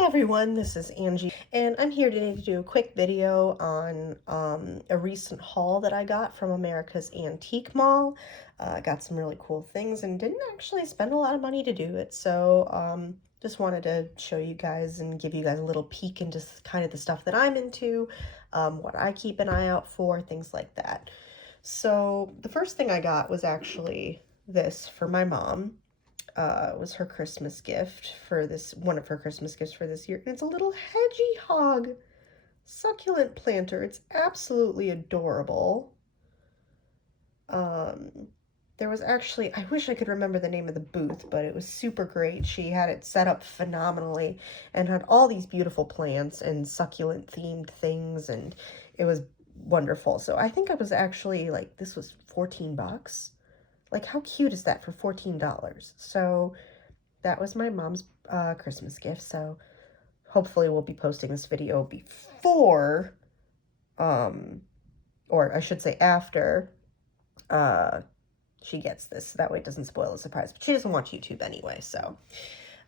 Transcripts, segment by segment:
Hi everyone, this is Angie, and I'm here today to do a quick video on a recent haul that I got from America's Antique Mall. I got some really cool things and didn't actually spend a lot of money to do it, so just wanted to show you guys and give you guys a little peek into kind of the stuff that I'm into, what I keep an eye out for, things like that. So the first thing I got was actually this for my mom. Was her Christmas gift for this, one of her Christmas gifts for this year. And it's a little hedgehog succulent planter. It's absolutely adorable. There was actually, I wish I could remember the name of the booth, but it was super great. She had it set up phenomenally and had all these beautiful plants and succulent themed things, and it was wonderful. So I think I was actually like, this was 14 bucks. Like, how cute is that for $14? So that was my mom's Christmas gift. So hopefully we'll be posting this video before, or I should say after, she gets this. That way it doesn't spoil the surprise. But she doesn't watch YouTube anyway. So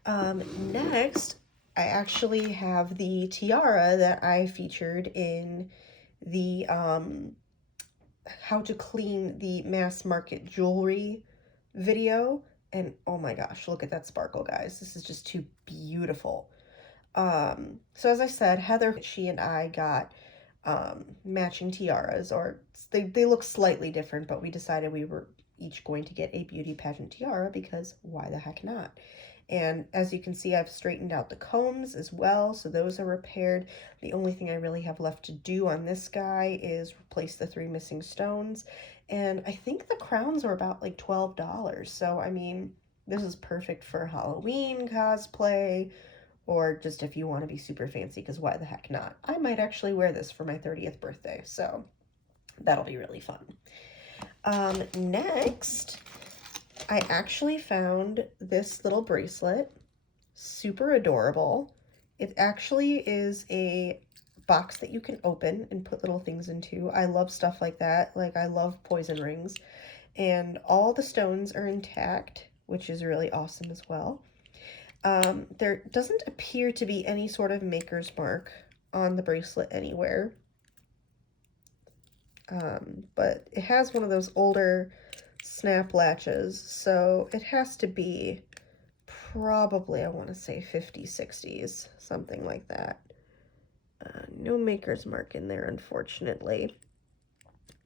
next, I actually have the tiara that I featured in the how to clean the mass market jewelry video. And oh my gosh, look at that sparkle, guys. This is just too beautiful. So as I said, Heather, she and I got matching tiaras, or they look slightly different, but we decided we were each going to get a beauty pageant tiara because why the heck not? And as you can see, I've straightened out the combs as well, so those are repaired. The only thing I really have left to do on this guy is replace the 3 missing stones. And I think the crowns are about like $12. So, I mean, this is perfect for Halloween cosplay, or just if you want to be super fancy, because why the heck not? I might actually wear this for my 30th birthday, so that'll be really fun. Next, I actually found this little bracelet, super adorable. It actually is a box that you can open and put little things into. I love stuff like that. Like, I love poison rings, and all the stones are intact, which is really awesome as well. There doesn't appear to be any sort of maker's mark on the bracelet anywhere. But it has one of those older snap latches, so it has to be probably, I want to say 50s, 60s, something like that. No maker's mark in there, unfortunately,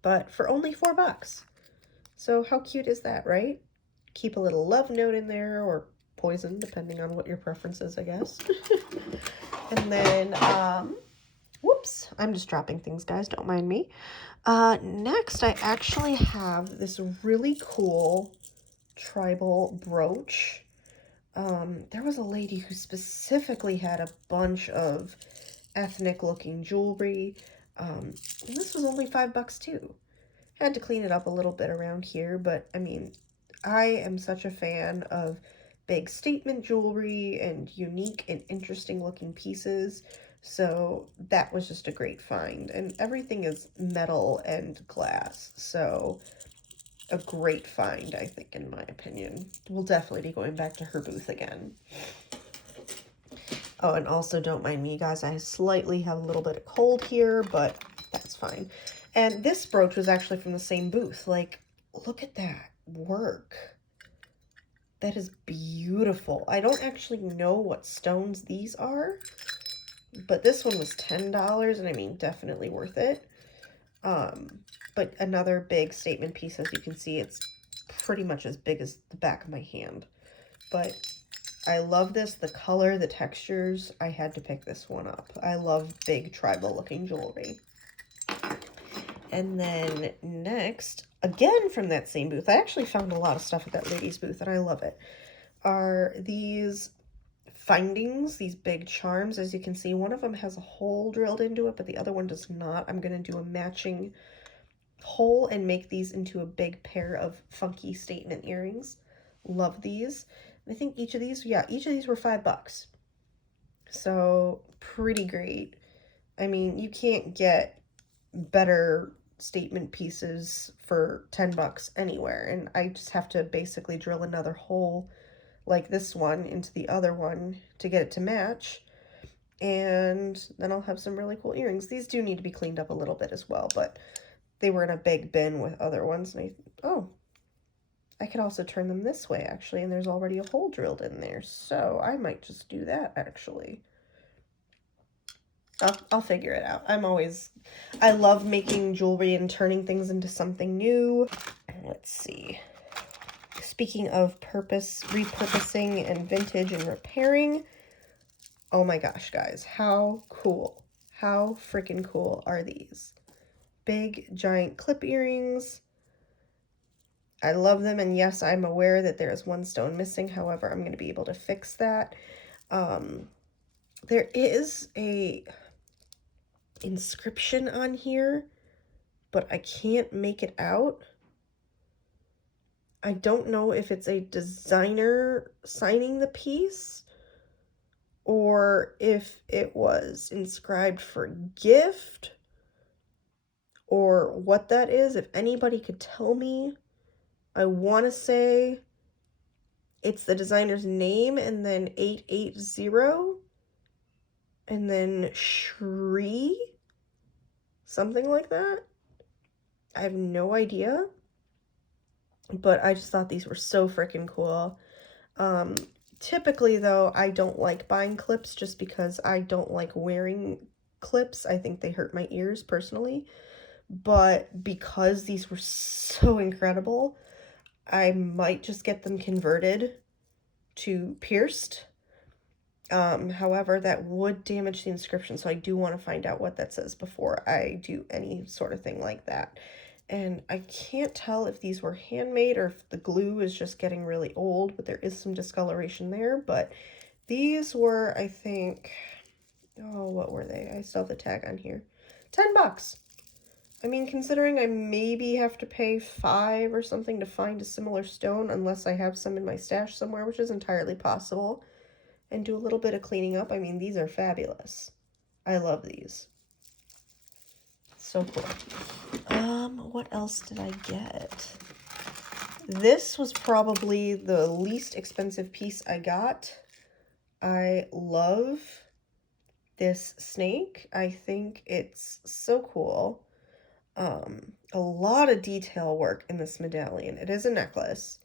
but for only $4. So how cute is that, right? Keep a little love note in there, or poison, depending on what your preference is, I guess. And then, whoops, I'm just dropping things, guys, don't mind me. Next, I actually have this really cool tribal brooch. There was a lady who specifically had a bunch of ethnic looking jewelry. And this was only $5 too. Had to clean it up a little bit around here, but I mean, I am such a fan of big statement jewelry and unique and interesting looking pieces. So that was just a great find. And everything is metal and glass. So a great find, I think, in my opinion. We'll definitely be going back to her booth again. Oh, and also don't mind me, guys. I slightly have a little bit of cold here, but that's fine. And this brooch was actually from the same booth. Like, look at that work. That is beautiful. I don't actually know what stones these are, but this one was $10, and I mean, definitely worth it. But another big statement piece. As you can see, it's pretty much as big as the back of my hand. But I love this, the color, the textures. I had to pick this one up. I love big tribal looking jewelry. And then next, again from that same booth, I actually found a lot of stuff at that lady's booth, and I love it, are these findings, these big charms. As you can see, one of them has a hole drilled into it, but the other one does not. I'm going to do a matching hole and make these into a big pair of funky statement earrings. Love these. I think each of these, yeah, each of these were $5. So pretty great. I mean, you can't get better statement pieces for $10 anywhere. And I just have to basically drill another hole like this one into the other one to get it to match. And then I'll have some really cool earrings. These do need to be cleaned up a little bit as well, but they were in a big bin with other ones. And oh, I could also turn them this way, actually, and there's already a hole drilled in there. So I might just do that, actually. I'll figure it out. I love making jewelry and turning things into something new. Let's see. Speaking of repurposing and vintage and repairing, oh my gosh, guys, how cool. How freaking cool are these? Big, giant clip earrings. I love them, and yes, I'm aware that there is one stone missing. However, I'm going to be able to fix that. There is a inscription on here, but I can't make it out. I don't know if it's a designer signing the piece or if it was inscribed for gift or what that is. If anybody could tell me, I want to say it's the designer's name and then 880 and then Shri, something like that. I have no idea, but I just thought these were so freaking cool. Typically, though, I don't like buying clips just because I don't like wearing clips. I think they hurt my ears personally. But because these were so incredible, I might just get them converted to pierced. However, that would damage the inscription, so I do want to find out what that says before I do any sort of thing like that. And I can't tell if these were handmade or if the glue is just getting really old, but there is some discoloration there. But these were, I think, oh, what were they? I still have the tag on here. $10. I mean, considering I maybe have to pay $5 or something to find a similar stone, unless I have some in my stash somewhere, which is entirely possible, and do a little bit of cleaning up. I mean, these are fabulous. I love these. So cool. What else did I get? This was probably the least expensive piece I got. I love this snake. I think it's so cool. A lot of detail work in this medallion. It is a necklace,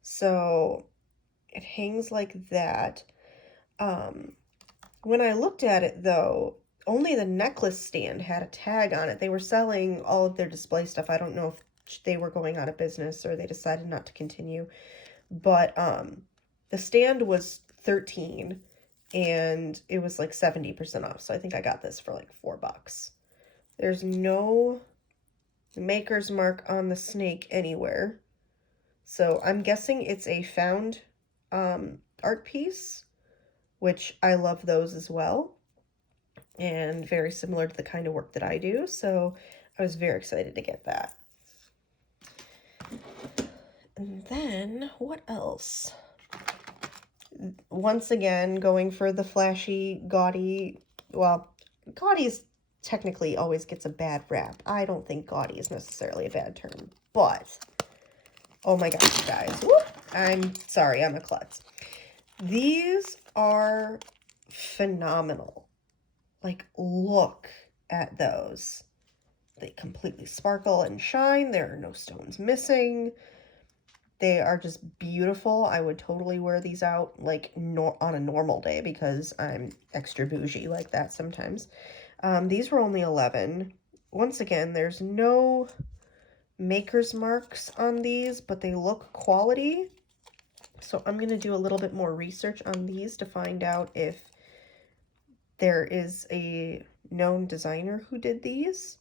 so it hangs like that. When I looked at it, though, only the necklace stand had a tag on it. They were selling all of their display stuff. I don't know if they were going out of business or they decided not to continue. But the stand was $13 and it was like 70% off. So I think I got this for like $4. There's no maker's mark on the snake anywhere. So I'm guessing it's a found art piece, which I love those as well. And very similar to the kind of work that I do, so I was very excited to get that. And then, what else? Once again, going for the flashy, gaudy, well, gaudy's technically always gets a bad rap. I don't think gaudy is necessarily a bad term, but, oh my gosh, guys, woo, I'm sorry, I'm a klutz. These are phenomenal. Like, look at those. They completely sparkle and shine. There are no stones missing. They are just beautiful. I would totally wear these out like on a normal day because I'm extra bougie like that sometimes. These were only $11. Once again, there's no maker's marks on these, but they look quality. So I'm going to do a little bit more research on these to find out if there is a known designer who did these,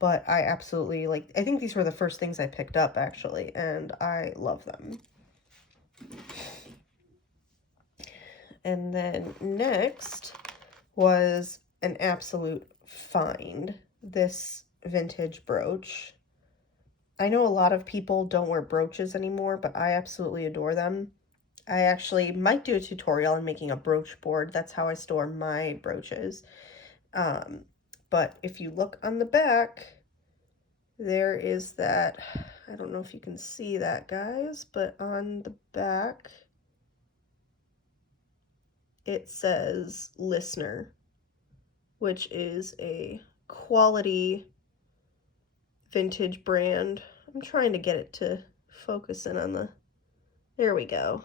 but I absolutely I think these were the first things I picked up actually, and I love them. And then next was an absolute find, this vintage brooch. I know a lot of people don't wear brooches anymore, but I absolutely adore them. I actually might do a tutorial on making a brooch board. That's how I store my brooches. But if you look on the back, there is that, I don't know if you can see that, guys, but on the back, it says listener. which is a quality vintage brand. I'm trying to get it to focus in on the, there we go.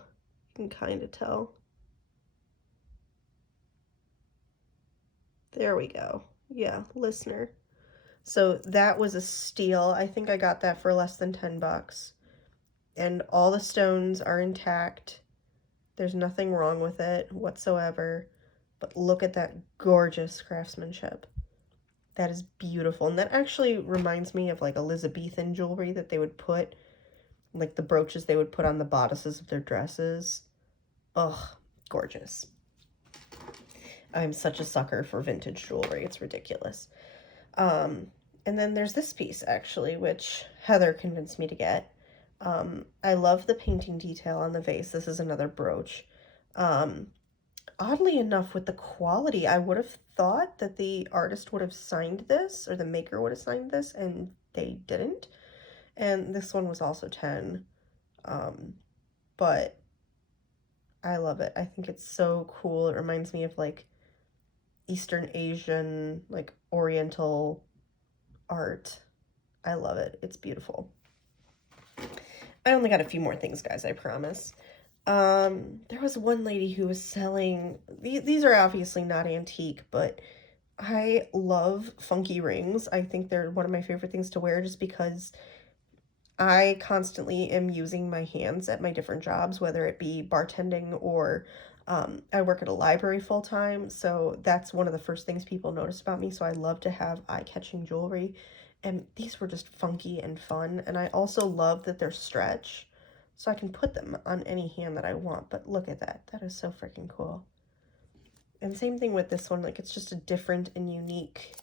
You can kind of tell. There we go. Yeah, listener. So that was a steal. I think I got that for less than 10 bucks. And all the stones are intact. There's nothing wrong with it whatsoever. But look at that gorgeous craftsmanship. That is beautiful. And that actually reminds me of like Elizabethan jewelry that they would put, like the brooches they would put on the bodices of their dresses. Ugh, gorgeous. I'm such a sucker for vintage jewelry. It's ridiculous. And then there's this piece actually, which Heather convinced me to get. I love the painting detail on the vase. This is another brooch. Oddly enough, with the quality, I would have thought that the artist would have signed this, or the maker would have signed this, and they didn't. And this one was also 10. But I love it. I think it's so cool. It reminds me of like Eastern Asian, like Oriental art. I love it. It's beautiful. I only got a few more things, guys, I promise. There was one lady who was selling, these are obviously not antique, but I love funky rings. I think they're one of my favorite things to wear just because I constantly am using my hands at my different jobs, whether it be bartending or I work at a library full time. So that's one of the first things people notice about me. So I love to have eye-catching jewelry. And these were just funky and fun. And I also love that they're stretch. So I can put them on any hand that I want. But look at that. That is so freaking cool. And same thing with this one. Like, it's just a different and unique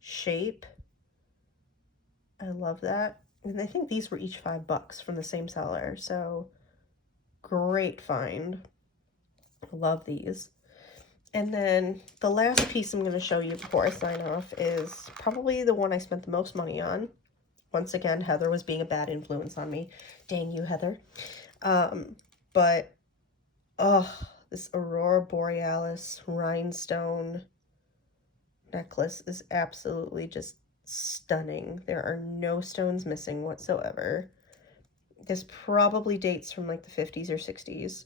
shape. I love that. And I think these were each $5 from the same seller. So great find. Love these. And then the last piece I'm going to show you before I sign off is probably the one I spent the most money on. Once again, Heather was being a bad influence on me. Dang you, Heather. But, oh, this Aurora Borealis rhinestone necklace is absolutely just stunning. There are no stones missing whatsoever. This probably dates from like the 50s or 60s.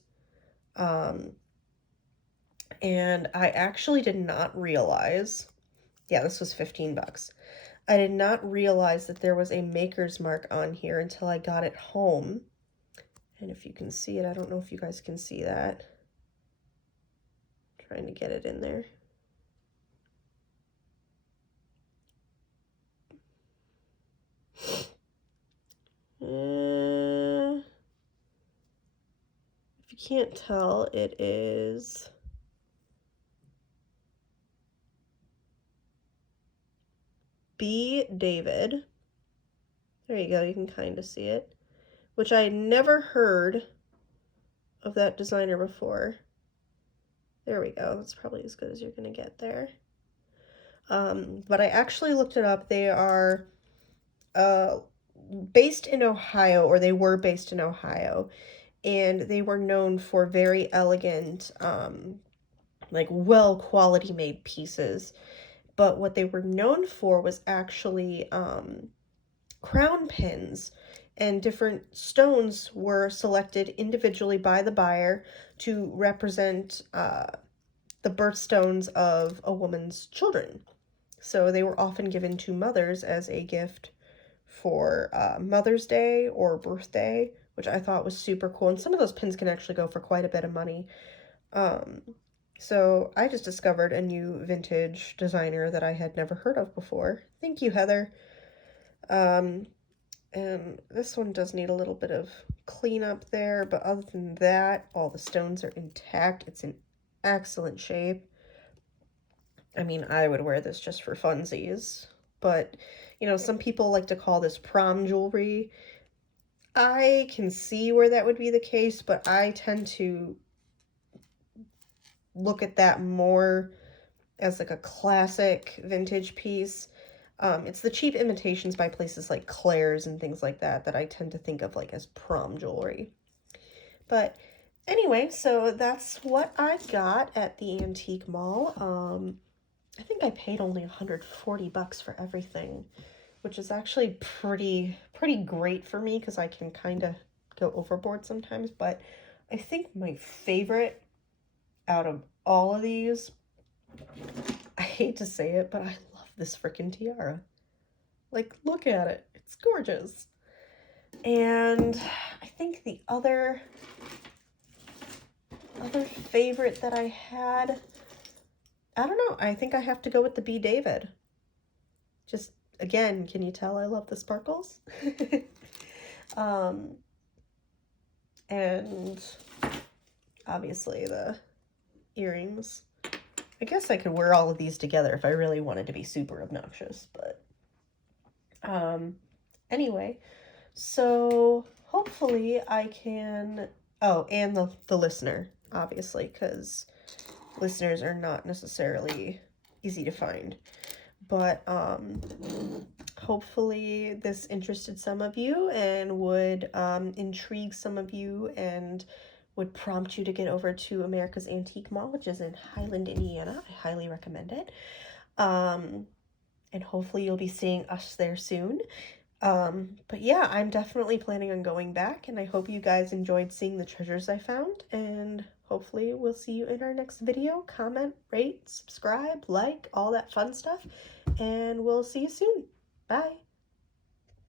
And I actually did not realize, yeah, this was 15 bucks. I did not realize that there was a maker's mark on here until I got it home. And if you can see it, I don't know if you guys can see that. I'm trying to get it in there. If you can't tell, it is B. David. There you go, you can kind of see it. Which I had never heard of that designer before. There we go, that's probably as good as you're gonna get there. But I actually looked it up. They are based in Ohio, or they were based in Ohio, and they were known for very elegant, like well quality made pieces. But what they were known for was actually crown pins, and different stones were selected individually by the buyer to represent the birthstones of a woman's children. So they were often given to mothers as a gift for Mother's Day or birthday, which I thought was super cool. And some of those pins can actually go for quite a bit of money. So I just discovered a new vintage designer that I had never heard of before. Thank you, Heather. And this one does need a little bit of cleanup there, but other than that, all the stones are intact. It's in excellent shape. I mean, I would wear this just for funsies, but, you know, some people like to call this prom jewelry. I can see where that would be the case, but I tend to look at that more as like a classic vintage piece. It's the cheap imitations by places like Claire's and things like that that I tend to think of like as prom jewelry. But anyway, so that's what I got at the antique mall. I think I paid only 140 bucks for everything, which is actually pretty great for me because I can kind of go overboard sometimes. But I think my favorite out of all of these, I hate to say it, but I love this freaking tiara. Like, look at it. It's gorgeous. And I think the other favorite that I had, I don't know. I think I have to go with the B. David. Just, again, can you tell I love the sparkles? um, and obviously the earrings. I guess I could wear all of these together if I really wanted to be super obnoxious, but anyway, so hopefully I can, oh, and the listener, obviously, because listeners are not necessarily easy to find, but hopefully this interested some of you and would intrigue some of you and would prompt you to get over to America's Antique Mall, which is in Highland, Indiana. I highly recommend it. And hopefully you'll be seeing us there soon. But yeah, I'm definitely planning on going back, and I hope you guys enjoyed seeing the treasures I found, and hopefully we'll see you in our next video. Comment, rate, subscribe, like, all that fun stuff, and we'll see you soon. Bye.